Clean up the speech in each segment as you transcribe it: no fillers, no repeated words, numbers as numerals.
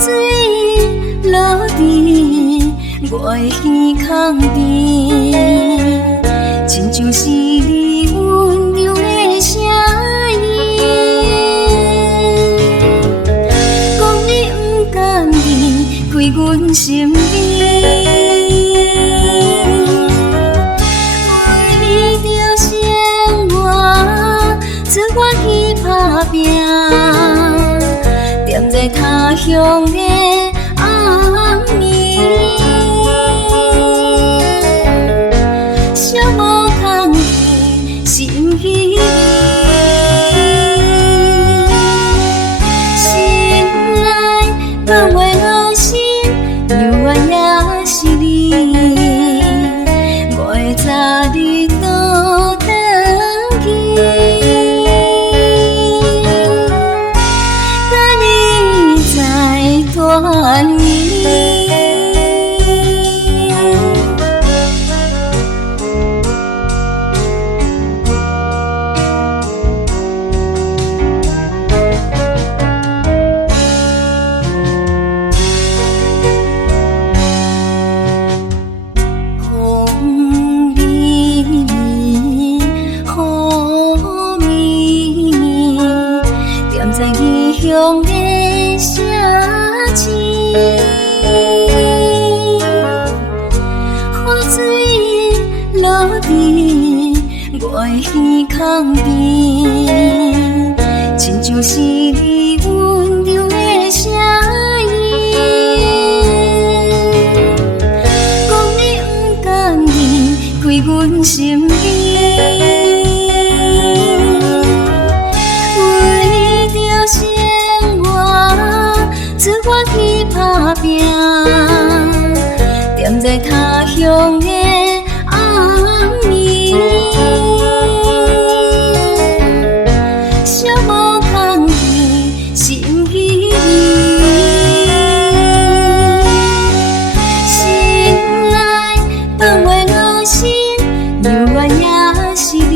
水落地，我的耳孔边，亲像是你温柔的声音。讲你不甘愿开阮心门，为着生活，自我去打拼。踮在他乡的暗暝，寂寞空气心稀微，心内放袂落心，犹原也是你。我会早日倒转去。团圆，风微微，雨绵绵，踮在异乡的城市。雨水落地，我的耳孔边，亲像是你温柔的声音。讲你不甘愿开阮心门，为着生活，自我去打拼。踮在他乡的暗暝，寂寞空气心稀微，心内放袂落心，犹原也是你。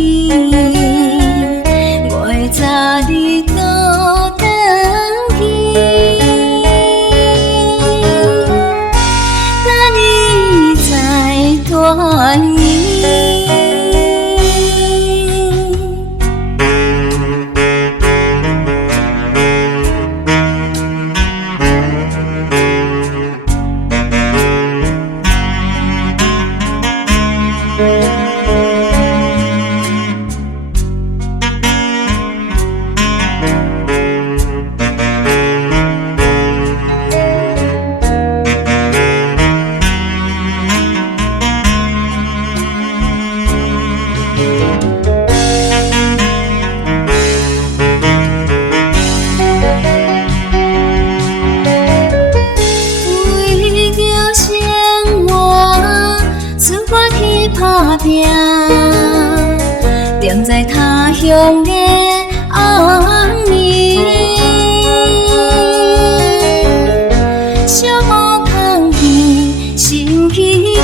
我会早日倒转去。团圆。打拼，踮在他乡的暗暝，寂寞空气心稀微，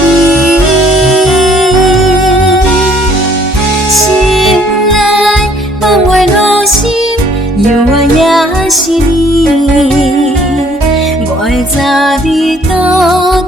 心内放袂落心，犹原也是你。我会早日倒